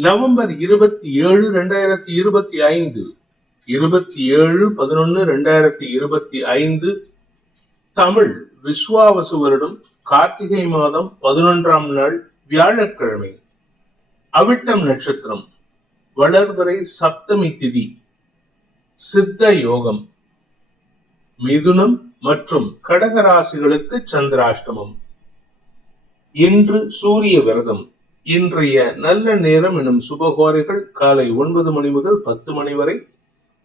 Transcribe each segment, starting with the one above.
November இருபத்தி ஏழு ரெண்டாயிரத்தி இருபத்தி ஐந்து. இருபத்தி ஏழு பதினொன்னு ரெண்டாயிரத்தி இருபத்தி ஐந்து. தமிழ் விஸ்வாவசு வருடம் கார்த்திகை மாதம் பதினொன்றாம் நாள் வியாழக்கிழமை. அவிட்டம் நட்சத்திரம் வளர்வரை சப்தமி திதி சித்த யோகம் மிதுனம் மற்றும் கடகராசிகளுக்கு சந்திராஷ்டமம். இன்று சூரிய விரதம். இன்றைய நல்ல நேரம் எனும் சுபகோரைகள் காலை ஒன்பது மணி முதல் பத்து மணி வரை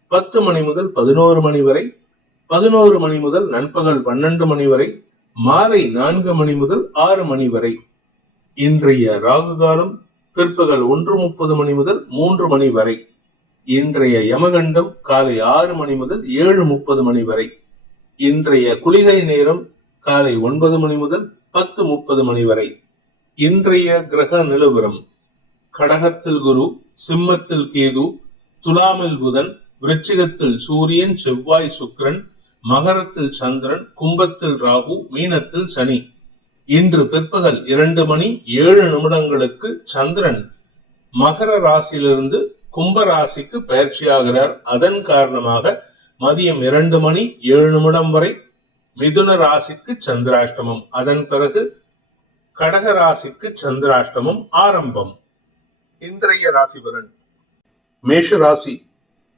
பத்து மணி முதல் பதினோரு மணி வரை பதினோரு மணி முதல் நண்பகல் பன்னெண்டு மணி வரை மாலை நான்கு மணி முதல் ஆறு மணி வரை. இன்றைய ராகு காலம் பிற்பகல் ஒன்று முப்பது மணி முதல் மூன்று மணி வரை. இன்றைய யமகண்டம் காலை ஆறு மணி முதல் ஏழு முப்பது மணி வரை. இன்றைய குளிகை நேரம் காலை ஒன்பது மணி முதல் பத்து முப்பது மணி வரை. இன்றைய கிரக நிலவரம். கடகத்தில் குரு சிம்மத்தில் கேது துலாமில் புதன் விருச்சிகத்தில் சூரியன் செவ்வாய் சுக்கிரன் மகரத்தில் சந்திரன் கும்பத்தில் ராகு மீனத்தில் சனி. இன்று பிற்பகல் இரண்டு மணி ஏழு நிமிடங்களுக்கு சந்திரன் மகர ராசியிலிருந்து கும்ப ராசிக்கு பயிற்சியாகிறார். அதன் காரணமாக மதியம் இரண்டு மணி ஏழு நிமிடம் வரை மிதுன ராசிக்கு சந்திராஷ்டமம். அதன் பிறகு கடக ராசிக்கு சந்திராஷ்டமம் ஆரம்பம். இன்றைய ராசி பலன் மேஷ ராசி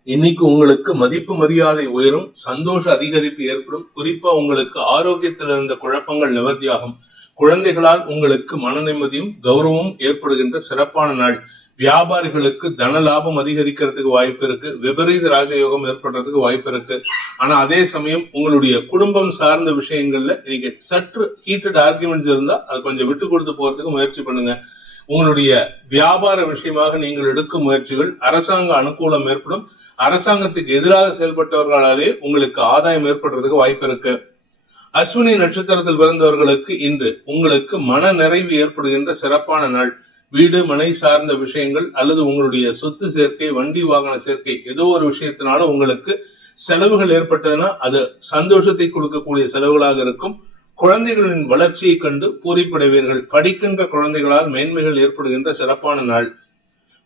இன்னைக்கு உங்களுக்கு மதிப்பு மரியாதை உயரும் சந்தோஷ அதிகரிப்பு ஏற்படும். குறிப்பா உங்களுக்கு ஆரோக்கியத்தில் இருந்த குழப்பங்கள் நிவர்த்தியாகும். குழந்தைகளால் உங்களுக்கு மன நிம்மதியும் கௌரவமும் ஏற்படுகின்ற சிறப்பான நாள். வியாபாரிகளுக்கு தன லாபம் அதிகரிக்கிறதுக்கு வாய்ப்பு இருக்கு. விபரீத ராஜயோகம் ஏற்படுறதுக்கு வாய்ப்பு இருக்கு. ஆனா அதே சமயம் உங்களுடைய குடும்பம் சார்ந்த விஷயங்கள்ல நீங்க சற்று ஹீட்டட் ஆர்குமெண்ட்ஸ் இருந்தா அது கொஞ்சம் விட்டு கொடுத்து போறதுக்கு முயற்சி பண்ணுங்க. உங்களுடைய வியாபார விஷயமாக நீங்கள் எடுக்கும் முயற்சிகள் அரசாங்க அனுகூலம் ஏற்படும். அரசாங்கத்துக்கு எதிராக செயல்பட்டவர்களாலே உங்களுக்கு ஆதாயம் ஏற்படுறதுக்கு வாய்ப்பு இருக்கு. அஸ்வினி நட்சத்திரத்தில் பிறந்தவர்களுக்கு இன்று உங்களுக்கு மன நிறைவு ஏற்படுகின்ற சிறப்பான நாள். வீடு மனை சார்ந்த விஷயங்கள் அல்லது உங்களுடைய சொத்து சேர்க்கை வண்டி வாகன சேர்க்கை ஏதோ ஒரு விஷயத்தினால உங்களுக்கு செலவுகள் ஏற்பட்டதுன்னா அது சந்தோஷத்தை கொடுக்கக்கூடிய செலவுகளாக இருக்கும். குழந்தைகளின் வளர்ச்சியை கண்டு பூரிப்படைவீர்கள். படிக்கின்ற குழந்தைகளால் மேன்மைகள் ஏற்படுகின்ற சிறப்பான நாள்.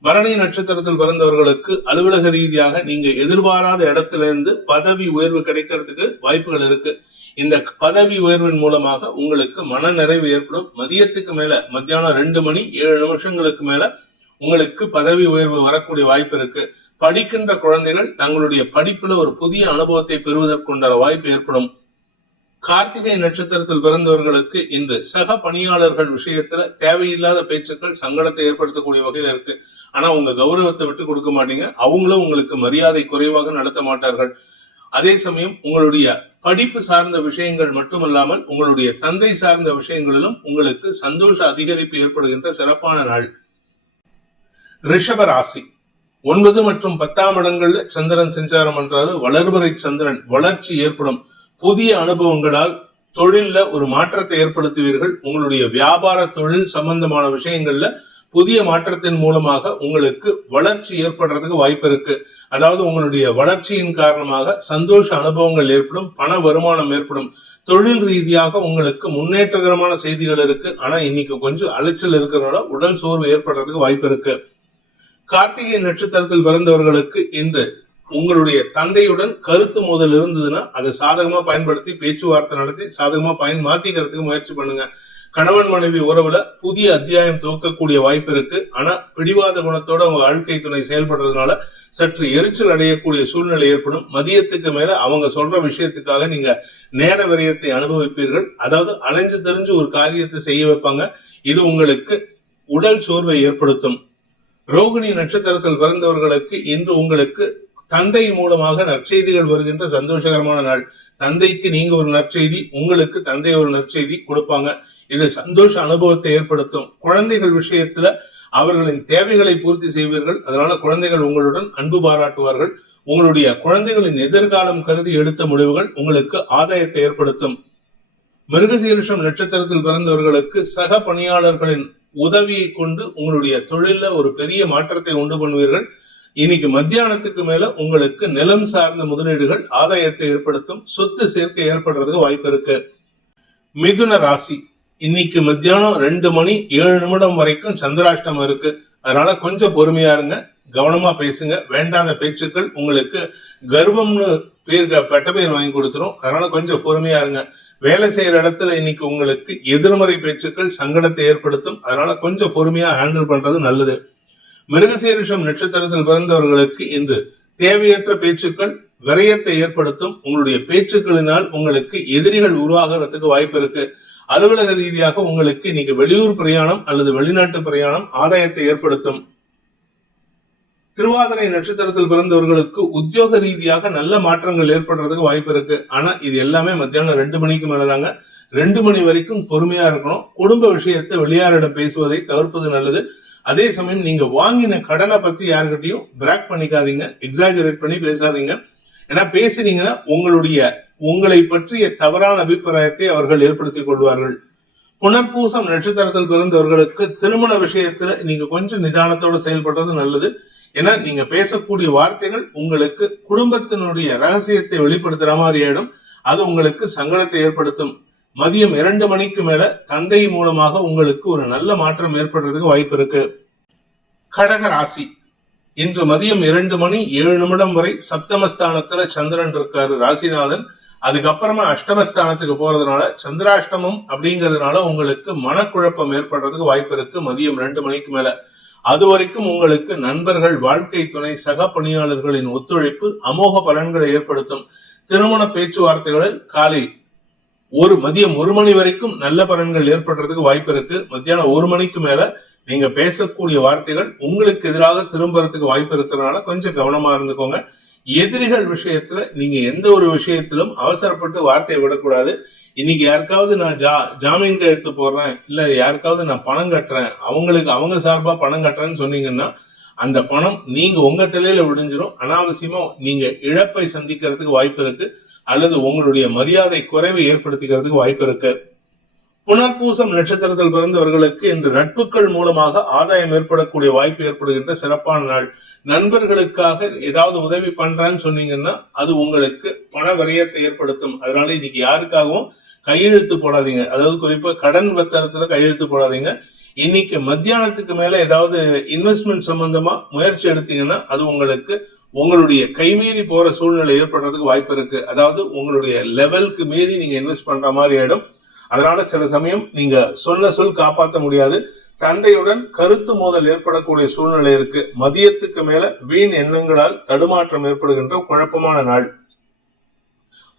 பரணி நட்சத்திரத்தில் பிறந்தவர்களுக்கு அலுவலக ரீதியாக நீங்க எதிர்பாராத இடத்துல இருந்து பதவி உயர்வு கிடைக்கிறதுக்கு வாய்ப்புகள் இருக்கு. இந்த பதவி உயர்வின் மூலமாக உங்களுக்கு மன நிறைவு ஏற்படும். மதியத்துக்கு மேல மத்தியானம் ரெண்டு மணி ஏழு நிமிஷங்களுக்கு மேல உங்களுக்கு பதவி உயர்வு வரக்கூடிய வாய்ப்பு இருக்கு. படிக்கின்ற குழந்தைகள் தங்களுடைய படிப்புல ஒரு புதிய அனுபவத்தை பெறுவதற்குண்டான வாய்ப்பு ஏற்படும். கார்த்திகை நட்சத்திரத்தில் பிறந்தவர்களுக்கு இன்று சக பணியாளர்கள் விஷயத்துல தேவையில்லாத பேச்சுக்கள் சங்கடத்தை ஏற்படுத்தக்கூடிய வகையில இருக்கு. ஆனா உங்க கௌரவத்தை விட்டு கொடுக்க மாட்டீங்க. அவங்களும் உங்களுக்கு மரியாதை குறைவாக நடத்த மாட்டார்கள். அதே சமயம் உங்களுடைய படிப்பு சார்ந்த விஷயங்கள் மட்டுமல்லாமல் உங்களுடைய தந்தை சார்ந்த விஷயங்களிலும் உங்களுக்கு சந்தோஷ அதிகரிப்பு ஏற்படுகின்ற சிறப்பான நாள். ரிஷப ராசி ஒன்பது மற்றும் பத்தாம் இடங்கள்ல சந்திரன் சஞ்சாரம் பண்றாரு. வளர்வரை சந்திரன் வளர்ச்சி ஏற்படும். புதிய அனுபவங்களால் தொழில்ல ஒரு மாற்றத்தை ஏற்படுத்துவீர்கள். உங்களுடைய வியாபார தொழில் சம்பந்தமான விஷயங்கள்ல புதிய மாற்றத்தின் மூலமாக உங்களுக்கு வளர்ச்சி ஏற்படுறதுக்கு வாய்ப்பு இருக்கு. அதாவது உங்களுடைய வளர்ச்சியின் காரணமாக சந்தோஷ அனுபவங்கள் ஏற்படும் பண வருமானம் ஏற்படும். தொழில் ரீதியாக உங்களுக்கு முன்னேற்றகரமான செய்திகள் இருக்கு. ஆனா இன்னைக்கு கொஞ்சம் அலைச்சல் இருக்கிறனால உடல் சோர்வு ஏற்படுறதுக்கு வாய்ப்பு இருக்கு. கார்த்திகை நட்சத்திரத்தில் பிறந்தவர்களுக்கு இன்று உங்களுடைய தந்தையுடன் கருத்து மோதல் இருந்ததுன்னா அதை சாதகமா பயன்படுத்தி பேச்சுவார்த்தை நடத்தி சாதகமா பயன் மாத்திக்கிறதுக்கு முயற்சி பண்ணுங்க. கணவன் மனைவி உறவுல புதிய அத்தியாயம் துவக்கக்கூடிய வாய்ப்பு இருக்கு. ஆனா பிடிவாத குணத்தோட உங்க வாழ்க்கை துணை செயல்படுறதுனால சற்று எரிச்சல் அடையக்கூடிய சூழ்நிலை ஏற்படும். மதியத்துக்கு மேல அவங்க சொல்ற விஷயத்துக்காக நீங்க நேர விரயத்தை அனுபவிப்பீர்கள். அதாவது அலைஞ்சு தெரிஞ்சு ஒரு காரியத்தை செய்ய வைப்பாங்க. இது உங்களுக்கு உடல் சோர்வை ஏற்படுத்தும். ரோகிணி நட்சத்திரத்தில் பிறந்தவர்களுக்கு இன்று உங்களுக்கு தந்தை மூலமாக நற்செய்திகள் வருகின்ற சந்தோஷகரமான நாள். தந்தைக்கு நீங்க ஒரு நற்செய்தி உங்களுக்கு தந்தை ஒரு நற்செய்தி கொடுப்பாங்க. இது சந்தோஷ அனுபவத்தை ஏற்படுத்தும். குழந்தைகள் விஷயத்துல அவர்களின் தேவைகளை பூர்த்தி செய்வீர்கள். அதனால குழந்தைகள் உங்களுடன் அன்பு பாராட்டுவார்கள். உங்களுடைய குழந்தைகளின் எதிர்காலம் கருதி எடுத்த முடிவுகள் உங்களுக்கு ஆதாயத்தை ஏற்படுத்தும். மிருகசீரிஷம் நட்சத்திரத்தில் பிறந்தவர்களுக்கு சக பணியாளர்களின் உதவியை கொண்டு உங்களுடைய தொழில ஒரு பெரிய மாற்றத்தை உண்டு பண்ணுவீர்கள். இன்னைக்கு மத்தியானத்துக்கு மேல உங்களுக்கு நிலம் சார்ந்த முதலீடுகள் ஆதாயத்தை ஏற்படுத்தும். சொத்து சேர்க்கை ஏற்படுறதுக்கு வாய்ப்பு இருக்கு. மிதுன ராசி. இன்னைக்கு மத்தியானம் ரெண்டு மணி ஏழு நிமிடம் வரைக்கும் சந்திராஷ்டமம் இருக்கு. அதனால கொஞ்சம் பொறுமையா இருங்க கவனமா பேசுங்க. வேண்டாத பேச்சுக்கள் உங்களுக்கு கர்வம்னு பேர் பெட்ட பேர் வாங்கி கொடுத்துரும். அதனால கொஞ்சம் பொறுமையா இருங்க. வேலை செய்யற இடத்துல இன்னைக்கு உங்களுக்கு எதிர்மறை பேச்சுக்கள் சங்கடத்தை ஏற்படுத்தும். அதனால கொஞ்சம் பொறுமையா ஹேண்டில் பண்றது நல்லது. மிருகசீரிஷம் நட்சத்திரத்தில் பிறந்தவர்களுக்கு இன்று தேவையற்ற பேச்சுக்கள் விரயத்தை ஏற்படுத்தும். உங்களுடைய பேச்சுக்களினால் உங்களுக்கு எதிரிகள் உருவாகிறதுக்கு வாய்ப்பு இருக்கு. அலுவலக ரீதியாக உங்களுக்கு நீங்க வெளியூர் பிரயாணம் அல்லது வெளிநாட்டு பிரயாணம் ஆதாயத்தை ஏற்படுத்தும். திருவாதிரை நட்சத்திரத்தில் பிறந்தவர்களுக்கு உத்தியோக ரீதியாக நல்ல மாற்றங்கள் ஏற்படுறதுக்கு வாய்ப்பு இருக்கு. ஆனா இது எல்லாமே மத்தியானம் ரெண்டு மணிக்கு மேலதாங்க. ரெண்டு மணி வரைக்கும் பொறுமையா இருக்கணும். குடும்ப விஷயத்தை வெளியாரிடம் பேசுவதை தவிர்ப்பது நல்லது. அதே சமயம் நீங்க வாங்கின கடனை பத்தி யாருக்கிட்டையும் பிராக் பண்ணிக்காதீங்க. எக்ஸாஜரேட் பண்ணி பேசாதீங்க. ஏன்னா பேசுனீங்கன்னா உங்களுடைய உங்களை பற்றிய தவறான அபிப்பிராயத்தை அவர்கள் ஏற்படுத்திக் கொள்வார்கள். புனர்பூசம் நட்சத்திரத்தில் பிறந்தவர்களுக்கு திருமண விஷயத்துல நீங்க கொஞ்சம் நிதானத்தோட செயல்படுறது நல்லது. ஏன்னா நீங்க பேசக்கூடிய வார்த்தைகள் உங்களுக்கு குடும்பத்தினுடைய ரகசியத்தை வெளிப்படுத்துற மாதிரி ஆயிடும். அது உங்களுக்கு சங்கடத்தை ஏற்படுத்தும். மதியம் இரண்டு மணிக்கு மேல தந்தை மூலமாக உங்களுக்கு ஒரு நல்ல மாற்றம் ஏற்படுறதுக்கு வாய்ப்பு இருக்கு. கடக ராசி. இன்று மதியம் இரண்டு மணி ஏழு நிமிடம் வரை சப்தமஸ்தானத்துல சந்திரன் இருக்காரு ராசிநாதன். அதுக்கப்புறமா அஷ்டமஸ்தானத்துக்கு போறதுனால சந்திராஷ்டமம் அப்படிங்கறதுனால உங்களுக்கு மனக்குழப்பம் ஏற்படுறதுக்கு வாய்ப்பு இருக்கு. மதியம் ரெண்டு மணிக்கு மேல. அது வரைக்கும் உங்களுக்கு நண்பர்கள் வாழ்க்கை துணை சக பணியாளர்களின் ஒத்துழைப்பு அமோக பலன்களை ஏற்படுத்தும். திருமண பேச்சுவார்த்தைகளில் காலை ஒரு மதியம் ஒரு மணி வரைக்கும் நல்ல பலன்கள் ஏற்படுறதுக்கு வாய்ப்பு இருக்கு. மத்தியானம் ஒரு மணிக்கு மேல நீங்க பேசக்கூடிய வார்த்தைகள் உங்களுக்கு எதிராக திரும்புறதுக்கு வாய்ப்பு இருக்கிறதுனால கொஞ்சம் கவனமா இருந்துக்கோங்க. எதிரிகள் விஷயத்துல நீங்க எந்த ஒரு விஷயத்திலும் அவசரப்பட்டு வார்த்தையை விடக்கூடாது. இன்னைக்கு யாருக்காவது நான் ஜா ஜாமீன் கையெழுத்து போடுறேன் இல்ல யாருக்காவது நான் பணம் கட்டுறேன் அவங்களுக்கு அவங்க சார்பா பணம் கட்டுறேன்னு சொன்னீங்கன்னா அந்த பணம் நீங்க உங்க தலையில விடிஞ்சிரும் அனாவசியமா நீங்க இழப்பை சந்திக்கிறதுக்கு வாய்ப்பு இருக்கு அல்லது உங்களுடைய மரியாதை குறைவை ஏற்படுத்திக்கிறதுக்கு வாய்ப்பு இருக்கு. புனர்பூசம் நட்சத்திரத்தில் பிறந்தவர்களுக்கு இன்று நட்புகள் மூலமாக ஆதாயம் ஏற்படக்கூடிய வாய்ப்பு ஏற்படுகின்ற சிறப்பான நாள். நண்பர்களுக்காக ஏதாவது உதவி பண்றேன்னு சொன்னீங்கன்னா அது உங்களுக்கு பண விரயத்தை ஏற்படுத்தும். அதனால இன்னைக்கு யாருக்காகவும் கையெழுத்து போடாதீங்க. அதாவது குறிப்பா கடன் பத்திரத்துல கையெழுத்து போடாதீங்க. இன்னைக்கு மத்தியானத்துக்கு மேல ஏதாவது இன்வெஸ்ட்மெண்ட் சம்பந்தமா முயற்சி எடுத்தீங்கன்னா அது உங்களுக்கு உங்களுடைய கைமீறி போற சூழ்நிலை ஏற்படுறதுக்கு வாய்ப்பு இருக்கு. அதாவது உங்களுடைய லெவலுக்கு மீறி நீங்க இன்வெஸ்ட் பண்ற மாதிரி ஆயிடும். அதனால சில சமயம் நீங்க சொன்ன சொல் காப்பாற்ற முடியாது. தந்தையுடன் கருத்து மோதல் ஏற்படக்கூடிய சூழ்நிலை இருக்கு. மதியத்துக்கு மேல வீண் எண்ணங்களால் தடுமாற்றம் ஏற்படுகின்ற குழப்பமான நாள்.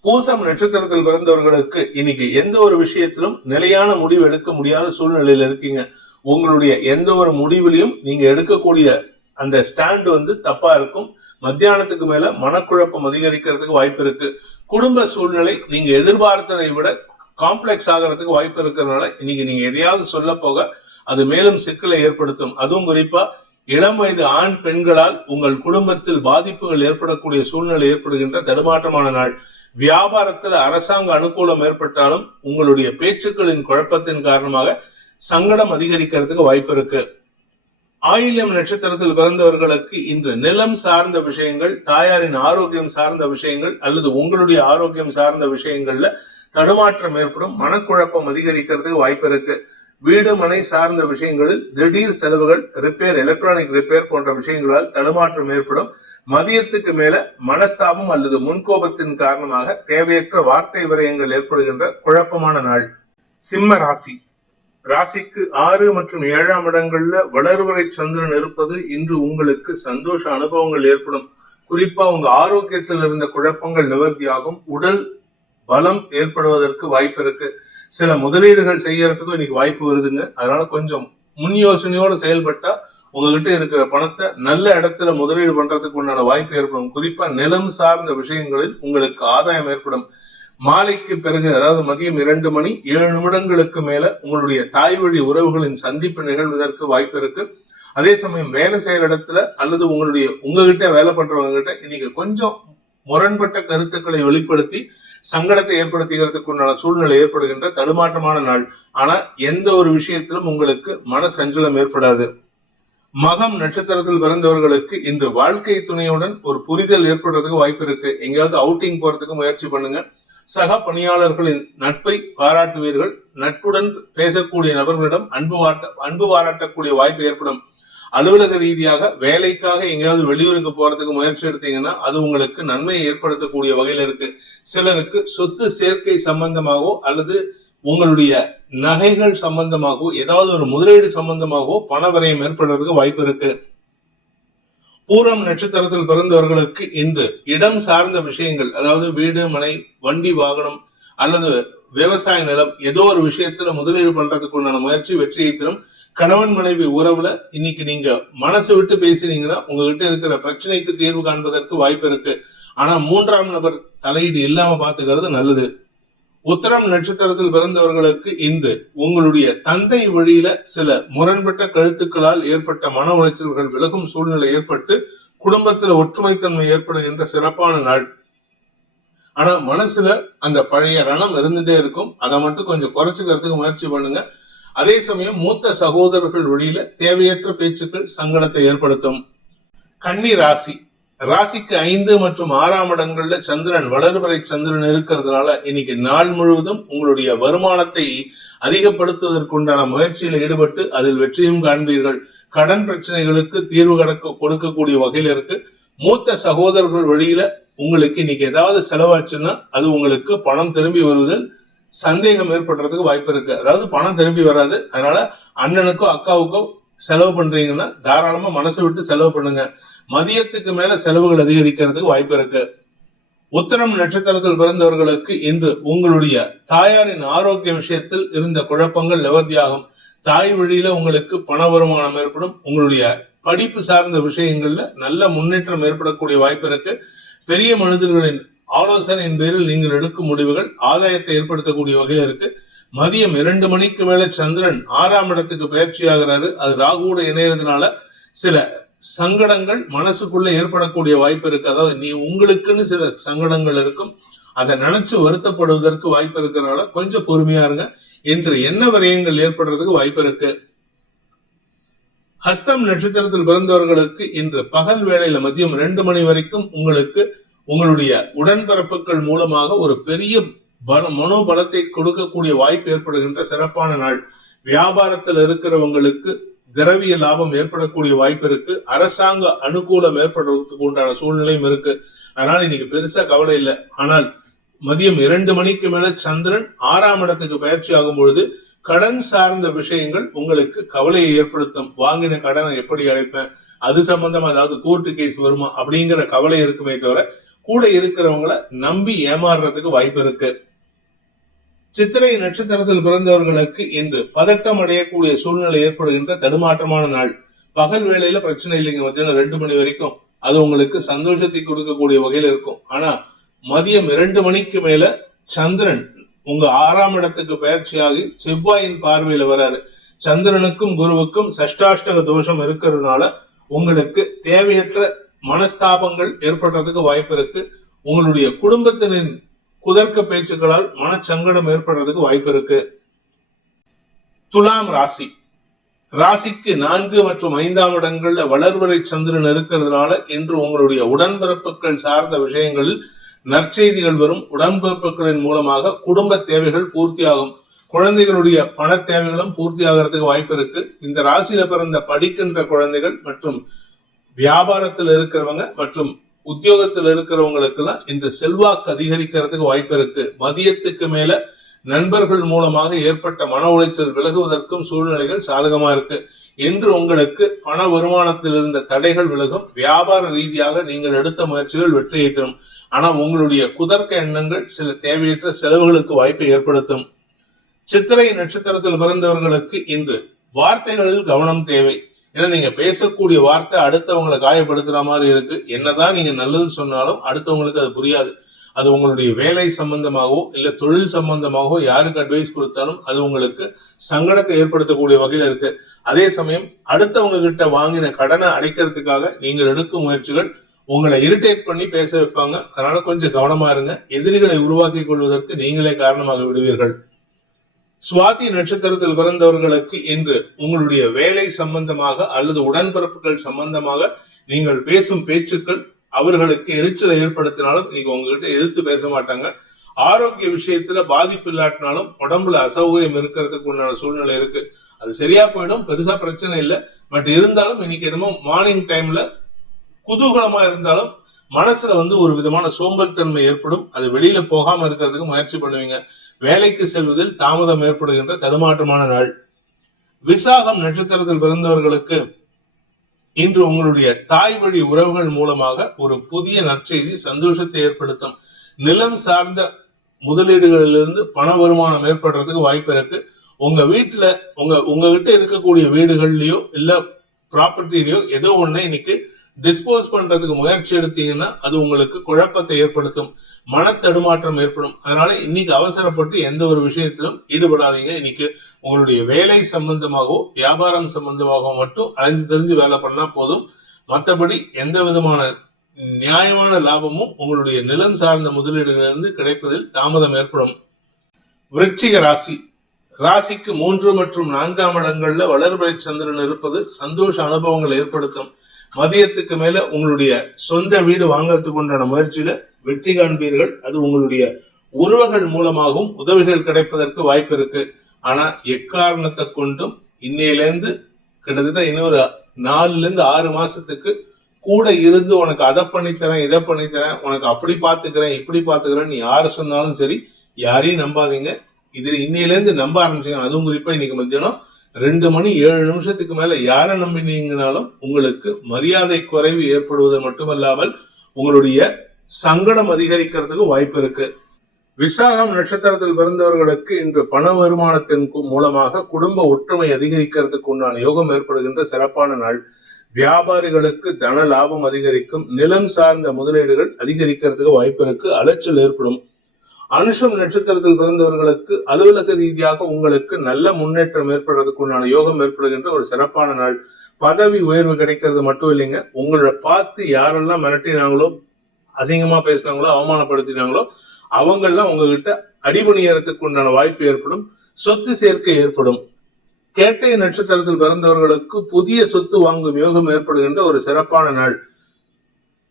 பூசம் நட்சத்திரத்தில் பிறந்தவர்களுக்கு இன்னைக்கு எந்த ஒரு விஷயத்திலும் நிலையான முடிவு எடுக்க முடியாத சூழ்நிலையில இருக்கீங்க. உங்களுடைய எந்த ஒரு முடிவிலையும் நீங்க எடுக்கக்கூடிய அந்த ஸ்டாண்ட் வந்து தப்பா இருக்கும். மத்தியானத்துக்கு மேல மனக்குழப்பம் அதிகரிக்கிறதுக்கு வாய்ப்பு இருக்கு. குடும்ப சூழ்நிலை நீங்க எதிர்பார்த்ததை விட காம்ப்ளெக்ஸ் ஆகிறதுக்கு வாய்ப்பு இருக்கிறதுனால இன்னைக்கு நீங்க எதையாவது சொல்ல போக அது மேலும் சிக்கலை ஏற்படுத்தும். அதுவும் குறிப்பா இளம் வயது ஆண் பெண்களால் உங்கள் குடும்பத்தில் பாதிப்புகள் ஏற்படக்கூடிய சூழ்நிலை ஏற்படுகின்ற தடுமாற்றமான நாள். வியாபாரத்தில் அரசாங்க அனுகூலம் ஏற்பட்டாலும் உங்களுடைய பேச்சுக்களின் குழப்பத்தின் காரணமாக சங்கடம் அதிகரிக்கிறதுக்கு வாய்ப்பு இருக்கு. ஆயில்யம் நட்சத்திரத்தில் பிறந்தவர்களுக்கு இன்று நிலம் சார்ந்த விஷயங்கள் தாயாரின் ஆரோக்கியம் சார்ந்த விஷயங்கள் அல்லது உங்களுடைய ஆரோக்கியம் சார்ந்த விஷயங்கள்ல தடுமாற்றம் ஏற்படும் மனக்குழப்பம் அதிகரிக்கிறதுக்கு வாய்ப்பு இருக்கு. வீடு மனை சார்ந்த விஷயங்களில் திடீர் செலவுகள் ரிப்பேர் எலக்ட்ரானிக் ரிப்பேர் போன்ற விஷயங்களால் தடுமாற்றம் ஏற்படும். மதியத்துக்கு மேல மனஸ்தாபம் அல்லது முன்கோபத்தின் காரணமாக தேவையற்ற வார்த்தை விரயங்கள் ஏற்படுகின்ற குழப்பமான நாள். சிம்ம ராசி. ராசிக்கு ஆறு மற்றும் ஏழாம் இடங்கள்ல வளர்வரை சந்திரன் இருப்பது இன்று உங்களுக்கு சந்தோஷ அனுபவங்கள் ஏற்படும். குறிப்பா உங்க ஆரோக்கியத்தில் இருந்த குழப்பங்கள் நிவர்த்தியாகும். உடல் பலம் ஏற்படுவதற்கு வாய்ப்பு இருக்கு. சில முதலீடுகள் செய்யறதுக்கும் இன்னைக்கு வாய்ப்பு வருதுங்க. அதனால கொஞ்சம் முன் யோசனையோடு செயல்பட்டா உங்ககிட்ட இருக்கிற பணத்தை நல்ல இடத்துல முதலீடு பண்றதுக்கு உண்டான வாய்ப்பு ஏற்படும். குறிப்பா நிலம் சார்ந்த விஷயங்களில் உங்களுக்கு ஆதாயம் ஏற்படும். மாலைக்கு பிறகு அதாவது மதியம் இரண்டு மணி ஏழு நிமிடங்களுக்கு மேல உங்களுடைய தாய் வழி உறவுகளின் சந்திப்பு நிகழ்வதற்கு வாய்ப்பு இருக்கு. அதே சமயம் வேலை செய்யற இடத்துல அல்லது உங்களுடைய உங்ககிட்ட வேலை பண்றவங்க கிட்ட இன்னைக்கு கொஞ்சம் முரண்பட்ட கருத்துக்களை வெளிப்படுத்தி சங்கடத்தை ஏற்படுத்துகிறதுக்கு உண்டான சூழ்நிலை ஏற்படுகின்ற தடுமாற்றமான நாள். ஆனா எந்த ஒரு விஷயத்திலும் உங்களுக்கு மன சஞ்சலம் ஏற்படாது. மகம் நட்சத்திரத்தில் பிறந்தவர்களுக்கு இன்று வாழ்க்கை துணையுடன் ஒரு புரிதல் ஏற்படுறதுக்கு வாய்ப்பு இருக்கு. எங்கேயாவது அவுட்டிங் போறதுக்கு முயற்சி பண்ணுங்க. சக பணியாளர்களின் நட்பை பாராட்டுவீர்கள். நட்புடன் பேசக்கூடிய நபர்களிடம் அன்பு வாட்ட அன்பு பாராட்டக்கூடிய வாய்ப்பு ஏற்படும். அலுவலக ரீதியாக வேலைக்காக எங்கேயாவது வெளியூருக்கு போறதுக்கு முயற்சி எடுத்தீங்கன்னா அது உங்களுக்கு நன்மையை ஏற்படுத்தக்கூடிய வகையில இருக்கு. சிலருக்கு சொத்து சேர்க்கை சம்பந்தமாகவோ அல்லது உங்களுடைய நகைகள் சம்பந்தமாகவோ ஏதாவது ஒரு முதலீடு சம்பந்தமாகவோ பண விரயம் ஏற்படுறதுக்கு வாய்ப்பு இருக்கு. பூரம் நட்சத்திரத்தில் பிறந்தவர்களுக்கு இன்று இடம் சார்ந்த விஷயங்கள் அதாவது வீடு மனை வண்டி வாகனம் அல்லது விவசாய நிலம் ஏதோ ஒரு விஷயத்துல முதலீடு பண்றதுக்குண்டான முயற்சி வெற்றியை தரும் கணவன் மனைவி உறவுல இன்னைக்கு நீங்க மனசு விட்டு பேசினீங்கன்னா உங்ககிட்ட இருக்கிற பிரச்சனைக்கு தீர்வு காண்பதற்கு வாய்ப்பு இருக்கு. ஆனா மூன்றாம் நபர் தலையீடு இல்லாம பாத்துக்கிறது நல்லது. உத்தரம் நட்சத்திரத்தில் பிறந்தவர்களுக்கு இன்று உங்களுடைய தந்தை வழியில சில முரண்பட்ட கழுத்துக்களால் ஏற்பட்ட மன உளைச்சல்கள் விலகும் சூழ்நிலை ஏற்பட்டு குடும்பத்துல ஒற்றுமைத்தன்மை என்ற சிறப்பான நாள். ஆனா மனசுல அந்த பழைய ரணம் இருந்துட்டே இருக்கும். அதை மட்டும் கொஞ்சம் குறைச்சுக்கிறதுக்கு முயற்சி பண்ணுங்க. அதே சமயம் மூத்த சகோதரர்கள் வழியில தேவையற்ற பேச்சுக்கள் சங்கடத்தை ஏற்படுத்தும். கன்னி ராசி. ராசிக்கு ஐந்து மற்றும் ஆறாம் இடங்கள்ல சந்திரன் வளர்வரை சந்திரன் இருக்கிறதுனால இன்னைக்கு நாள் முழுவதும் உங்களுடைய வருமானத்தை அதிகப்படுத்துவதற்குண்டான முயற்சியில் ஈடுபட்டு அதில் வெற்றியும் காண்பீர்கள். கடன் பிரச்சனைகளுக்கு தீர்வு கடக்க கொடுக்கக்கூடிய வகையில் இருக்கு. மூத்த சகோதரர்கள் வழியில உங்களுக்கு இன்னைக்கு ஏதாவது செலவாச்சுன்னா அது உங்களுக்கு பணம் திரும்பி வருவதில் சந்தேகம் ஏற்படுறதுக்கு வாய்ப்பு இருக்கு. அதாவது பணம் திரும்பி வராது. அதனால அண்ணனுக்கோ அக்காவுக்கோ செலவு பண்றீங்கன்னா தாராளமா மனசு விட்டு செலவு பண்ணுங்க. மதியத்துக்கு மேல செலவுகள் அதிகரிக்கிறதுக்கு வாய்ப்பு இருக்கு. உத்தரம் நட்சத்திரத்தில் பிறந்தவர்களுக்கு இன்று உங்களுடைய தாயாரின் ஆரோக்கிய விஷயத்தில் இருந்த குழப்பங்கள் நிவர்த்தியாகும் தாய் வழியில உங்களுக்கு பண வருமானம் ஏற்படும். உங்களுடைய படிப்பு சார்ந்த விஷயங்கள்ல நல்ல முன்னேற்றம் ஏற்படக்கூடிய வாய்ப்பு இருக்கு. பெரிய மனிதர்களின் ஆலோசனையின் பேரில் நீங்கள் எடுக்கும் முடிவுகள் ஆதாயத்தை ஏற்படுத்தக்கூடிய வகையில் இருக்கு. மதியம் இரண்டு மணிக்கு மேல சந்திரன் ஆறாம் இடத்துக்கு பயிற்சி ஆகிறாரு அது ராகுவோட இணையறதுனால சில சங்கடங்கள் மனசுக்குள்ள ஏற்படக்கூடிய வாய்ப்பு இருக்கு. அதாவது நீ உங்களுக்குன்னு சில சங்கடங்கள் இருக்கும். அதை நினைச்சு வருத்தப்படுவதற்கு வாய்ப்பு இருக்கிறனால கொஞ்சம் பொறுமையா இருங்க. என்று என்ன விரயங்கள் ஏற்படுறதுக்கு வாய்ப்பு இருக்கு. ஹஸ்தம் நட்சத்திரத்தில் பிறந்தவர்களுக்கு இன்று பகல் வேளையில மதியம் ரெண்டு மணி வரைக்கும் உங்களுக்கு உங்களுடைய உடன்பிறப்புகள் மூலமாக ஒரு பெரிய பல மனோபலத்தை கொடுக்கக்கூடிய வாய்ப்பு ஏற்படுகின்ற சிறப்பான நாள். வியாபாரத்தில் இருக்கிறவங்களுக்கு திரவிய லாபம் ஏற்படக்கூடிய வாய்ப்பு இருக்கு. அரசாங்க அனுகூலம் ஏற்படுறதுக்கு உண்டான சூழ்நிலையும் இருக்கு. அதனால இன்னைக்கு பெருசா கவலை இல்லை. ஆனால் மதியம் இரண்டு மணிக்கு மேல சந்திரன் ஆறாம் இடத்துக்கு பயிற்சி ஆகும் பொழுது கடன் சார்ந்த விஷயங்கள் உங்களுக்கு கவலையை ஏற்படுத்தும். வாங்கின கடனை எப்படி அடைப்பேன்? அது சம்பந்தமா அதாவது கோர்ட்டு கேஸ் வருமா? அப்படிங்கிற கவலை இருக்குமே தவிர கூட இருக்கிறவங்கள நம்பி ஏமாறுறதுக்கு வாய்ப்பு இருக்கு. சித்திரை நட்சத்திரத்தில் பிறந்தவர்களுக்கு இன்று பதட்டம் அடையக்கூடிய சூழ்நிலை ஏற்படுகின்ற தடுமாற்றமான நாள். பகல் வேளையில பிரச்சனை இல்லைங்க மத்தியானம் ரெண்டு மணி வரைக்கும். அது உங்களுக்கு சந்தோஷத்தை கொடுக்கக்கூடிய வகையில இருக்கும். ஆனா மதியம் இரண்டு மணிக்கு மேல சந்திரன் உங்க ஆறாம் இடத்துக்கு பயிற்சியாகி செவ்வாயின் பார்வையில வராரு. சந்திரனுக்கும் குருவுக்கும் சஷ்டாஷ்டக தோஷம் இருக்கிறதுனால உங்களுக்கு தேவையற்ற மனஸ்தாபங்கள் ஏற்படுறதுக்கு வாய்ப்பு இருக்கு. உங்களுடைய குடும்பத்தினரின் குதர்க்க பேச்சுக்களால் மனச்சங்கடம் ஏற்படுறதுக்கு வாய்ப்பு இருக்கு. துலாம் ராசி. ராசிக்கு நான்கு மற்றும் ஐந்தாம் இடங்கள்ல வளர்வரை சந்திரன் இருக்கிறதுனால இன்று உங்களுடைய உடன்பிறப்புகள் சார்ந்த விஷயங்களில் நற்செய்திகள் வரும். உடன்பிறப்புகளின் மூலமாக குடும்ப தேவைகள் பூர்த்தியாகும். குழந்தைகளுடைய பண தேவைகளும் பூர்த்தி ஆகிறதுக்கு வாய்ப்பு இருக்கு. இந்த ராசியில பிறந்த படிக்கின்ற குழந்தைகள் மற்றும் வியாபாரத்தில் இருக்கிறவங்க மற்றும் உத்தியோகத்தில் இருக்கிறவங்களுக்கு எல்லாம் இன்று செல்வாக்கு அதிகரிக்கிறதுக்கு வாய்ப்பு இருக்கு. மதியத்துக்கு மேல நண்பர்கள் மூலமாக ஏற்பட்ட மன உளைச்சல் விலகுவதற்கும் சூழ்நிலைகள் சாதகமா இருக்கு. என்று உங்களுக்கு பண வருமானத்தில் இருந்த தடைகள் விலகும். வியாபார ரீதியாக நீங்கள் எடுத்த முயற்சிகள் வெற்றியை தரும். ஆனா உங்களுடைய குதர்க்க எண்ணங்கள் சில தேவையற்ற செலவுகளுக்கு வாய்ப்பை ஏற்படுத்தும். சித்திரை நட்சத்திரத்தில் பிறந்தவர்களுக்கு இன்று வார்த்தைகளில் கவனம் தேவை. ஏன்னா நீங்க பேசக்கூடிய வார்த்தை அடுத்தவங்களை காயப்படுத்துற மாதிரி இருக்கு. என்னதான் நீங்க நல்லது சொன்னாலும் அடுத்தவங்களுக்கு அது புரியாது. அது உங்களுடைய வேலை சம்பந்தமாகவோ இல்ல தொழில் சம்பந்தமாகவோ யாருக்கு அட்வைஸ் கொடுத்தாலும் அது உங்களுக்கு சங்கடத்தை ஏற்படுத்தக்கூடிய வகையில இருக்கு. அதே சமயம் அடுத்தவங்க கிட்ட வாங்கின கடனை அடைக்கிறதுக்காக நீங்கள் எடுக்கும் முயற்சிகள் உங்களை இரிட்டேட் பண்ணி பேச வைப்பாங்க. அதனால கொஞ்சம் கவனமா இருங்க. எதிரிகளை உருவாக்கி கொள்வதற்கு நீங்களே காரணமாக விடுவீர்கள். சுவாதி நட்சத்திரத்தில் பிறந்தவர்களுக்கு இன்று உங்களுடைய வேலை சம்பந்தமாக அல்லது உடன்பிறப்புகள் சம்பந்தமாக நீங்கள் பேசும் பேச்சுக்கள் அவர்களுக்கு எரிச்சலை ஏற்படுத்தினாலும் நீங்க உங்ககிட்ட எதிர்த்து பேச மாட்டாங்க. ஆரோக்கிய விஷயத்துல பாதிப்பு இல்லாட்டினாலும் உடம்புல அசௌகரியம் இருக்கிறதுக்கு உண்டான சூழ்நிலை இருக்கு. அது சரியா போயிடும் பெருசா பிரச்சனை இல்லை. பட் இருந்தாலும் இன்னைக்கு என்னமோ மார்னிங் டைம்ல குதூகலமா இருந்தாலும் மனசுல வந்து ஒரு விதமான சோம்பல் தன்மை ஏற்படும். அது வெளியில போகாம இருக்கிறதுக்கு முயற்சி பண்ணுவீங்க. வேலைக்கு செல்வதில் தாமதம் ஏற்படுகின்ற தடுமாற்றமான நாள். விசாகம் நட்சத்திரத்தில் பிறந்தவர்களுக்கு இன்று உங்களுடைய தாய் வழி உறவுகள் மூலமாக ஒரு புதிய நற்செய்தி சந்தோஷத்தை ஏற்படுத்தும். நிலம் சார்ந்த முதலீடுகளிலிருந்து பண வருமானம் ஏற்படுறதுக்கு வாய்ப்பு இருக்கு. உங்க வீட்டுல உங்க உங்ககிட்ட இருக்கக்கூடிய வீடுகள்லயோ இல்ல ப்ராப்பர்ட்டிலயோ ஏதோ ஒண்ணு இன்னைக்கு டிஸ்போஸ் பண்றதுக்கு முயற்சி எடுத்தீங்கன்னா அது உங்களுக்கு குழப்பத்தை ஏற்படுத்தும் மன தடுமாற்றம் ஏற்படும். அதனால இன்னைக்கு அவசரப்பட்டு எந்த ஒரு விஷயத்திலும் ஈடுபடாதீங்க. இன்னைக்கு உங்களுடைய வேலை சம்பந்தமாகவோ வியாபாரம் சம்பந்தமாகவோ மட்டும் அலைஞ்சு தெரிஞ்சு வேலை பண்ணா போதும். மற்றபடி எந்த விதமான நியாயமான லாபமும் உங்களுடைய நிலம் சார்ந்த முதலீடுகளிலிருந்து கிடைப்பதில் தாமதம் ஏற்படும். விருச்சிக ராசி. ராசிக்கு மூன்று மற்றும் நான்காம் இடங்கள்ல வளர்பிறை சந்திரன் இருப்பது சந்தோஷ அனுபவங்களை ஏற்படுத்தும். மதியத்துக்கு மேல உங்களுடைய சொந்த வீடு வாங்கறதுக்கு உண்டான முயற்சியில வெற்றி காண்பீர்கள். அது உங்களுடைய உறவுகள் மூலமாகவும் உதவிகள் கிடைப்பதற்கு வாய்ப்பு இருக்கு. ஆனா எக்காரணத்தை கொண்டும் இன்னையிலேருந்து கிட்டத்தட்ட இன்னொரு நாலுல இருந்து ஆறு மாசத்துக்கு கூட இருந்து உனக்கு அதை பண்ணித்தரேன் இதை பண்ணித்தரேன் உனக்கு அப்படி பாத்துக்கிறேன் இப்படி பாத்துக்கிறேன் நீ யாரு சொன்னாலும் சரி யாரையும் நம்பாதீங்க. இது இன்னையிலேருந்து நம்ப ஆரம்பிச்சீங்க. அதுவும் குறிப்பா இன்னைக்கு மத்தியானம் ரெண்டு மணி ஏழு நிமிஷத்துக்கு மேல யாரை நம்பினீங்கனாலும் உங்களுக்கு மரியாதை குறைவு ஏற்படுவது மட்டுமல்லாமல் உங்களுடைய சங்கடம் அதிகரிக்கிறதுக்கு வாய்ப்பு இருக்கு. விசாகம் நட்சத்திரத்தில் பிறந்தவர்களுக்கு இன்று பண வருமானத்தின் மூலமாக குடும்ப ஒற்றுமை அதிகரிக்கிறதுக்கு உண்டான யோகம் ஏற்படுகின்ற சிறப்பான நாள். வியாபாரிகளுக்கு தன லாபம் அதிகரிக்கும் நிலம் சார்ந்த முதலீடுகள் அதிகரிக்கிறதுக்கு வாய்ப்பு இருக்கு அலைச்சல் ஏற்படும். அனுஷம் நட்சத்திரத்தில் பிறந்தவர்களுக்கு அலுவலக ரீதியாக உங்களுக்கு நல்ல முன்னேற்றம் ஏற்படுறதுக்கு உண்டான யோகம் ஏற்படுகின்ற ஒரு சிறப்பான நாள். பதவி உயர்வு கிடைக்கிறது மட்டும் இல்லைங்க. உங்களை பார்த்து யாரெல்லாம் மிரட்டினாங்களோ அசிங்கமா பேசினாங்களோ அவமானப்படுத்தினாங்களோ அவங்கெல்லாம் உங்ககிட்ட அடிபணியறதுக்கு உண்டான வாய்ப்பு ஏற்படும். சொத்து சேர்க்கை ஏற்படும். கேட்டை நட்சத்திரத்தில் பிறந்தவர்களுக்கு புதிய சொத்து வாங்கும் யோகம் ஏற்படுகின்ற ஒரு சிறப்பான நாள்.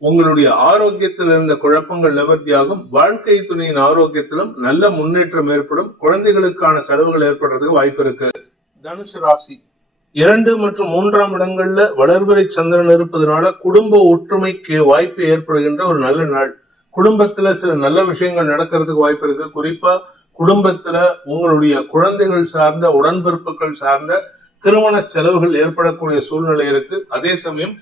உங்களுடைய ஆரோக்கியத்தில் இருந்த குழப்பங்கள் நிவர்த்தியாகும் வாழ்க்கை துணையின் ஆரோக்கியத்திலும் நல்ல முன்னேற்றம் ஏற்படும். குழந்தைகளுக்கான செலவுகள் ஏற்படுறதுக்கு வாய்ப்பு இருக்கு. தனுசு ராசி. இரண்டு மற்றும் மூன்றாம் இடங்கள்ல வளர்வரை சந்திரன் இருப்பதனால குடும்ப ஒற்றுமைக்கு வாய்ப்பு ஏற்படுகின்ற ஒரு நல்ல நாள். குடும்பத்துல சில நல்ல விஷயங்கள் நடக்கிறதுக்கு வாய்ப்பு இருக்கு. குறிப்பா குடும்பத்துல உங்களுடைய குழந்தைகள் சார்ந்த உடன்பிறப்புகள் சார்ந்த திருமண செலவுகள் ஏற்படக்கூடிய சூழ்நிலை இருக்கு. அதே சமயம்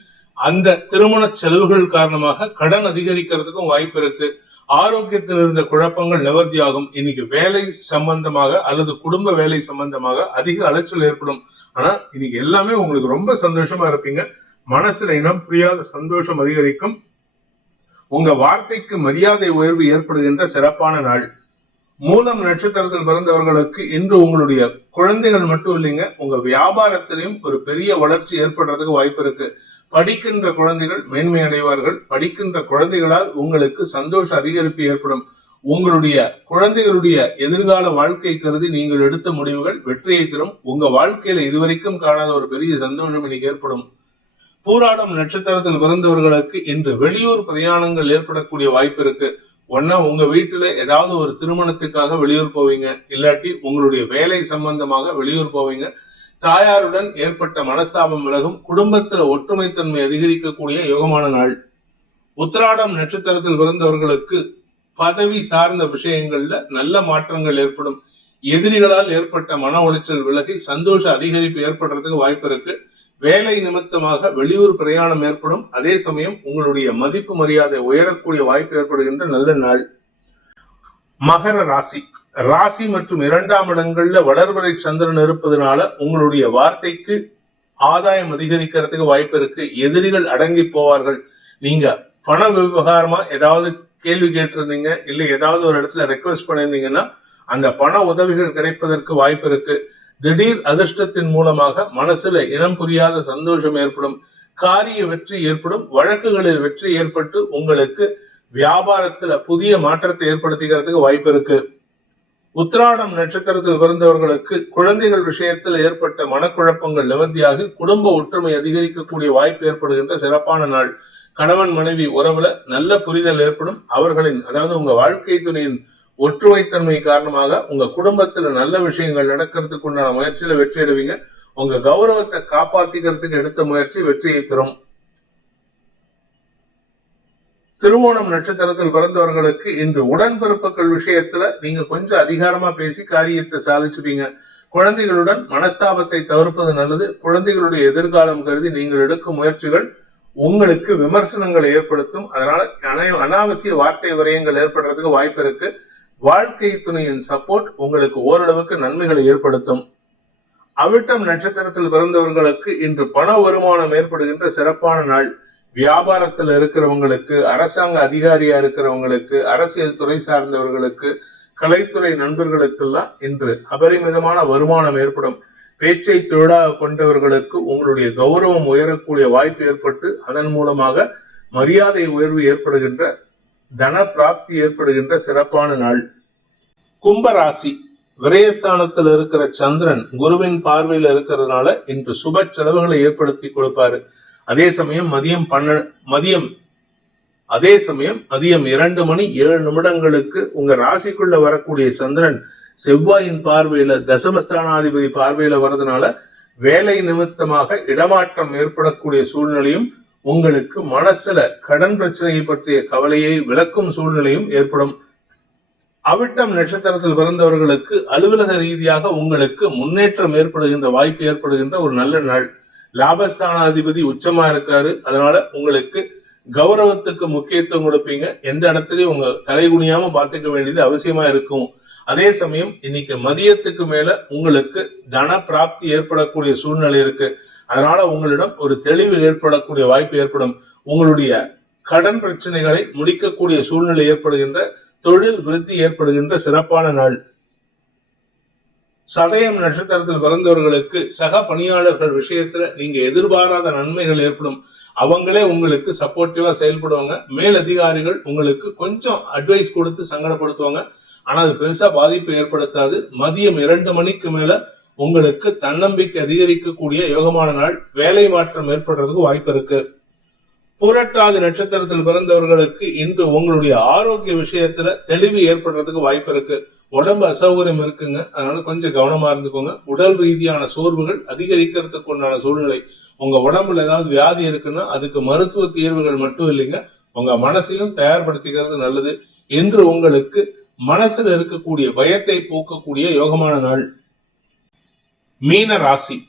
அந்த திருமண செலவுகள் காரணமாக கடன் அதிகரிக்கிறதுக்கும் வாய்ப்பு இருக்கு. ஆரோக்கியத்தில் இருந்த குழப்பங்கள் நிவர்த்தியாகும். இன்னைக்கு வேலை சம்பந்தமாக அல்லது குடும்ப வேலை சம்பந்தமாக அதிக அலைச்சல் ஏற்படும். ஆனா இன்னைக்கு எல்லாமே உங்களுக்கு ரொம்ப சந்தோஷமா இருப்பீங்க. மனசுல இனம் புரியாத சந்தோஷம் அதிகரிக்கும். உங்க வார்த்தைக்கு மரியாதை உயர்வு ஏற்படுகின்ற சிறப்பான நாள். மூலம் நட்சத்திரத்தில் பிறந்தவர்களுக்கு இன்று உங்களுடைய குழந்தைகள் மட்டும் இல்லைங்க உங்க வியாபாரத்திலையும் ஒரு பெரிய வளர்ச்சி ஏற்படுறதுக்கு வாய்ப்பு இருக்கு. படிக்கின்ற குழந்தைகள் மேன்மை அடைவார்கள் படிக்கின்ற குழந்தைகளால் உங்களுக்கு சந்தோஷ அதிகரிப்பு ஏற்படும். உங்களுடைய குழந்தைகளுடைய எதிர்கால வாழ்க்கை கருதி நீங்கள் எடுத்த முடிவுகள் வெற்றியை தரும். உங்க வாழ்க்கையில இதுவரைக்கும் காணாத ஒரு பெரிய சந்தோஷம் இன்னைக்கு ஏற்படும். பூராடம் நட்சத்திரத்தில் பிறந்தவர்களுக்கு இன்று வெளியூர் பிரயாணங்கள் ஏற்படக்கூடிய வாய்ப்பு இருக்கு. ஒன்னா உங்க வீட்டுல ஏதாவது ஒரு திருமணத்துக்காக வெளியூர் போவீங்க. இல்லாட்டி உங்களுடைய வேலை சம்பந்தமாக வெளியூர் போவீங்க. தாயாருடன் ஏற்பட்ட மனஸ்தாபம் விலகும் குடும்பத்தில் ஒற்றுமைத்தன்மை அதிகரிக்கக்கூடிய யோகமான நாள். உத்திராடம் நட்சத்திரத்தில் பிறந்தவர்களுக்கு பதவி சார்ந்த விஷயங்கள்ல நல்ல மாற்றங்கள் ஏற்படும். எதிரிகளால் ஏற்பட்ட மன உளைச்சல் விலகி சந்தோஷ அதிகரிப்பு ஏற்படுறதுக்கு வாய்ப்பு இருக்கு. வேலை நிமித்தமாக வெளியூர் பிரயாணம் ஏற்படும். அதே சமயம் உங்களுடைய மதிப்பு மரியாதை உயரக்கூடிய வாய்ப்பு ஏற்படுகின்ற நல்ல நாள். மகர ராசி. ராசி மற்றும் இரண்டாம் இடங்கள்ல வளர்வரை சந்திரன் இருப்பதனால உங்களுடைய வார்த்தைக்கு ஆதாயம் அதிகரிக்கிறதுக்கு வாய்ப்பு இருக்கு. எதிரிகள் அடங்கி போவார்கள். நீங்க பண விவகாரமா ஏதாவது கேள்வி கேட்டிருந்தீங்க இல்ல ஏதாவது ஒரு இடத்துல ரெக்வஸ்ட் பண்ணியிருந்தீங்கன்னா அந்த பண உதவிகள் கிடைப்பதற்கு வாய்ப்பு இருக்கு. திடீர் அதிர்ஷ்டத்தின் மூலமாக மனசுல இனம் புரியாத சந்தோஷம் ஏற்படும். காரிய வெற்றி ஏற்படும். வழக்குகளில் வெற்றி ஏற்பட்டு உங்களுக்கு வியாபாரத்துல புதிய மாற்றத்தை ஏற்படுத்திக்கிறதுக்கு வாய்ப்பு இருக்கு. உத்ராடம் நட்சத்திரத்தில் பிறந்தவர்களுக்கு குழந்தைகள் விஷயத்தில் ஏற்பட்ட மனக்குழப்பங்கள் நிவர்த்தியாகி குடும்ப ஒற்றுமை அதிகரிக்கக்கூடிய வாய்ப்பு ஏற்படுகின்ற சிறப்பான நாள். கணவன் மனைவி உறவுல நல்ல புரிதல் ஏற்படும். அவர்களின் அதாவது உங்க வாழ்க்கை துணையின் ஒற்றுமைத்தன்மை காரணமாக உங்க குடும்பத்துல நல்ல விஷயங்கள் நடக்கிறதுக்கு உண்டான முயற்சியில வெற்றி அடைவீங்க உங்க கௌரவத்தை காப்பாத்திக்கிறதுக்கு எடுத்த முயற்சி வெற்றியை தரும். திருவோணம் நட்சத்திரத்தில் பிறந்தவர்களுக்கு இன்று உடன்பிறப்புகள் விஷயத்துல நீங்க கொஞ்சம் அதிகாரமா பேசி காரியத்தை சாதிச்சுப்பீங்க. குழந்தைகளுடன் மனஸ்தாபத்தை தவிர்ப்பது நல்லது. குழந்தைகளுடைய எதிர்காலம் கருதி நீங்கள் எடுக்கும் முயற்சிகள் உங்களுக்கு விமர்சனங்களை ஏற்படுத்தும். அதனால அன- அனாவசிய வார்த்தை விரயங்கள் ஏற்படுறதுக்கு வாய்ப்பு இருக்கு. வாழ்க்கை துணையின் சப்போர்ட் உங்களுக்கு ஓரளவுக்கு நன்மைகளை ஏற்படுத்தும். அவிட்டம் நட்சத்திரத்தில் பிறந்தவர்களுக்கு இன்று பண வருமானம் ஏற்படுகின்ற சிறப்பான நாள். வியாபாரத்தில் இருக்கிறவங்களுக்கு அரசாங்க அதிகாரியா இருக்கிறவங்களுக்கு அரசியல் துறை சார்ந்தவர்களுக்கு கலைத்துறை நண்பர்களுக்கெல்லாம் இன்று அபரிமிதமான வருமானம் ஏற்படும். பேச்சை தொழிலாக கொண்டவர்களுக்கு உங்களுடைய கௌரவம் உயரக்கூடிய வாய்ப்பு ஏற்பட்டு அதன் மூலமாக மரியாதை உயர்வு ஏற்படுகின்ற தன பிராப்தி ஏற்படுகின்ற சிறப்பான நாள். கும்பராசி. விரயஸ்தானத்தில் இருக்கிற சந்திரன் குருவின் பார்வையில் இருக்கிறதுனால இன்று சுப செலவுகளை ஏற்படுத்தி கொடுப்பாரு. அதே சமயம் மதியம் பன்ன மதியம் அதே சமயம் மதியம் இரண்டு மணி ஏழு நிமிடங்களுக்கு உங்க ராசிக்குள்ள வரக்கூடிய சந்திரன் செவ்வாயின் பார்வையில தசமஸ்தானாதிபதி பார்வையில வர்றதுனால வேலை நிமித்தமாக இடமாற்றம் ஏற்படக்கூடிய சூழ்நிலையும் உங்களுக்கு மனசுல கடன் பிரச்சனையை பற்றிய கவலையை விளக்கும் சூழ்நிலையும் ஏற்படும். அவிட்டம் நட்சத்திரத்தில் பிறந்தவர்களுக்கு அலுவலக ரீதியாக உங்களுக்கு முன்னேற்றம் ஏற்படுகின்ற வாய்ப்பு ஏற்படுகின்ற ஒரு நல்ல நாள். லாபஸ்தானாதிபதி உச்சமா இருக்காரு. அதனால உங்களுக்கு கௌரவத்துக்கு முக்கியத்துவம் கொடுப்பீங்க. எந்த இடத்துலயும் உங்க தலைகுனியாம பாத்துக்க வேண்டியது அவசியமா இருக்கும். அதே சமயம் இன்னைக்கு மதியத்துக்கு மேல உங்களுக்கு தன பிராப்தி ஏற்படக்கூடிய சூழ்நிலை இருக்கு. அதனால உங்களிடம் ஒரு தெளிவு ஏற்படக்கூடிய வாய்ப்பு ஏற்படும். உங்களுடைய கடன் பிரச்சனைகளை முடிக்கக்கூடிய சூழ்நிலை ஏற்படுகின்ற தொழில் விருத்தி ஏற்படுகின்ற சிறப்பான நாள். சதயம் நட்சத்திரத்தில் பிறந்தவர்களுக்கு சக பணியாளர்கள் விஷயத்துல நீங்க எதிர்பாராத நன்மைகள் ஏற்படும். அவங்களே உங்களுக்கு சப்போர்ட்டிவா செயல்படுவாங்க. மேலதிகாரிகள் உங்களுக்கு கொஞ்சம் அட்வைஸ் கொடுத்து சங்கடப்படுத்துவாங்க. ஆனா அது பெருசா பாதிப்பு ஏற்படுத்தாது. மதியம் இரண்டு மணிக்கு மேல உங்களுக்கு தன்னம்பிக்கை அதிகரிக்கக்கூடிய யோகமான நாள். வேலை மாற்றம் ஏற்படுறதுக்கு வாய்ப்பு இருக்கு. புரட்டாதி நட்சத்திரத்தில் பிறந்தவர்களுக்கு இன்று உங்களுடைய ஆரோக்கிய விஷயத்துல தெளிவு ஏற்படுறதுக்கு வாய்ப்பு இருக்கு. உடம்பு அசௌகரியம் இருக்குங்க. அதனால கொஞ்சம் கவனமா இருந்துக்கோங்க. உடல் ரீதியான சோர்வுகள் அதிகரிக்கிறதுக்கு உண்டான சூழ்நிலை. உங்க உடம்புல ஏதாவது வியாதி இருக்குன்னா அதுக்கு மருத்துவ தீர்வுகள் மட்டும் இல்லைங்க. உங்க மனசையும் தயார்படுத்திக்கிறது நல்லது. என்று உங்களுக்கு மனசுல இருக்கக்கூடிய பயத்தை போக்கக்கூடிய யோகமான நாள். மீன ராசி.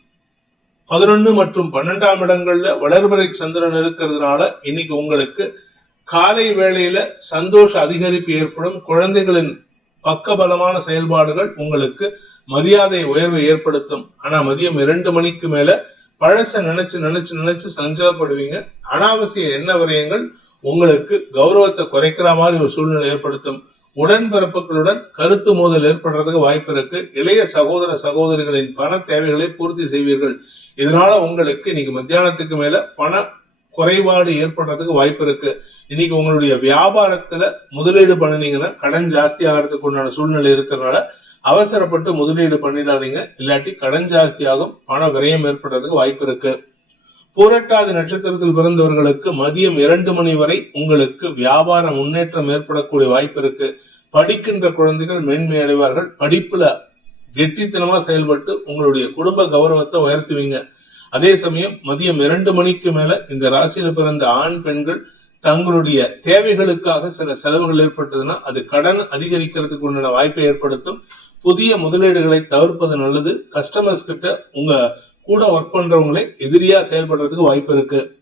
பதினொன்னு மற்றும் பன்னெண்டாம் இடங்கள்ல வளர்பறை சந்திரன் இருக்கிறதுனால இன்னைக்கு உங்களுக்கு காலை வேளையில சந்தோஷ அதிகரிப்பு ஏற்படும். குழந்தைகளின் பக்கபலமான செயல்பாடுகள் உங்களுக்கு மரியாதை உயர்வை ஏற்படுத்தும். ஆனா மதியம் இரண்டு மணிக்கு மேல பழச நினைச்சு நினைச்சு நினைச்சு சஞ்சலப்படுவீங்க. அனாவசிய எண்ண விரயங்கள் உங்களுக்கு கௌரவத்தை குறைக்கிற மாதிரி ஒரு சூழ்நிலை ஏற்படுத்தும். உடன்பிறப்புகளுடன் கருத்து மோதல் ஏற்படுறதுக்கு வாய்ப்பு இருக்கு. இளைய சகோதர சகோதரிகளின் பண தேவைகளை பூர்த்தி செய்வீர்கள். இதனால உங்களுக்கு இன்னைக்கு மத்தியானத்துக்கு மேல பண குறைபாடு ஏற்படுறதுக்கு வாய்ப்பு இருக்கு. இன்னைக்கு உங்களுடைய வியாபாரத்துல முதலீடு பண்ணினீங்கன்னா கடன் ஜாஸ்தி ஆகிறதுக்கு உண்டான சூழ்நிலை இருக்கிறதுனால அவசரப்பட்டு முதலீடு பண்ணிடாதீங்க. இல்லாட்டி கடன் ஜாஸ்தியாகும் பண விரயம் ஏற்படுறதுக்கு வாய்ப்பு இருக்கு. பூரட்டாதி நட்சத்திரத்தில் பிறந்தவர்களுக்கு மதியம் இரண்டு மணி வரை உங்களுக்கு வியாபார முன்னேற்றம் ஏற்படக்கூடிய வாய்ப்பு இருக்கு. படிக்கின்ற குழந்தைகள் மேன்மை அடைவார்கள். படிப்புல கெட்டித்தனமா செயல்பட்டு உங்களுடைய குடும்ப கௌரவத்தை உயர்த்துவீங்க. அதே சமயம் மதியம் இரண்டு மணிக்கு மேல இந்த ராசியில பிறந்த ஆண் பெண்கள் தங்களுடைய தேவைகளுக்காக சில செலவுகள் ஏற்பட்டதுன்னா அது கடன் அதிகரிக்கிறதுக்கு உண்டான வாய்ப்பை ஏற்படுத்தும். புதிய முதலீடுகளை தவிர்ப்பது நல்லது. கஸ்டமர்ஸ் கிட்ட உங்க கூட ஒர்க் பண்றவங்களே எதிரியா செயல்படுறதுக்கு வாய்ப்பு இருக்கு.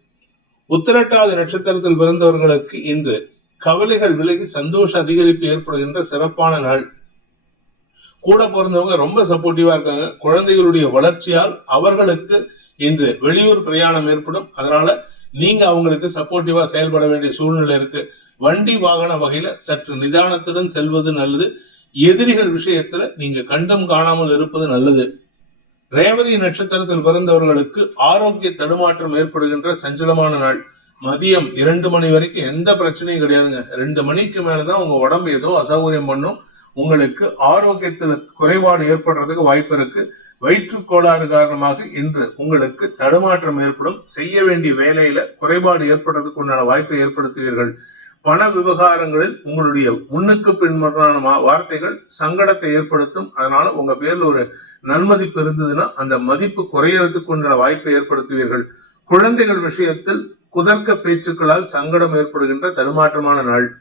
உத்திரட்டாதி நட்சத்திரத்தில் பிறந்தவர்களுக்கு இன்று கவலைகள் விலகி சந்தோஷ அதிகரிப்பு ஏற்படுகின்ற சிறப்பான நாள். கூட பிறந்தவங்க ரொம்ப சப்போர்ட்டிவா இருக்காங்க. குழந்தைகளுடைய வளர்ச்சியால் அவர்களுக்கு இன்று வெளியூர் பிரயாணம் ஏற்படும். அதனால நீங்க அவங்களுக்கு சப்போர்ட்டிவா செயல்பட வேண்டிய சூழ்நிலை இருக்கு. வண்டி வாகன வகையில சற்று நிதானத்துடன் செல்வது நல்லது. எதிரிகள் விஷயத்துல நீங்க கண்டும் காணாமல் இருப்பது நல்லது. ரேவதி நட்சத்திரத்தில் பிறந்தவர்களுக்கு ஆரோக்கிய தடுமாற்றம் ஏற்படுகின்ற சஞ்சலமான நாள். மதியம் இரண்டு மணி வரைக்கும் எந்த பிரச்சனையும் கிடையாதுங்க. ரெண்டு மணிக்கு மேலதான் உங்க உடம்பு ஏதோ அசௌகரியம் பண்ணும். உங்களுக்கு ஆரோக்கியத்துல குறைபாடு ஏற்படுறதுக்கு வாய்ப்பு இருக்கு. வயிற்று கோளாறு காரணமாக இன்று உங்களுக்கு தடுமாற்றம் ஏற்படும். செய்ய வேண்டிய வேலையில குறைபாடு ஏற்படுறதுக்கு உண்டான வாய்ப்பை ஏற்படுத்துவீர்கள். பண விவகாரங்களில் உங்களுடைய முன்னுக்கு பின்முறையான மா- வார்த்தைகள் சங்கடத்தை ஏற்படுத்தும். அதனால உங்க பேர்ல ஒரு நன்மதிப்பு இருந்ததுன்னா அந்த மதிப்பு குறையறதுக்கு உண்டான வாய்ப்பை ஏற்படுத்துவீர்கள். குழந்தைகள் விஷயத்தில் குதர்க்க பேச்சுக்களால் சங்கடம் ஏற்படுகின்ற தடுமாற்றமான நாள்.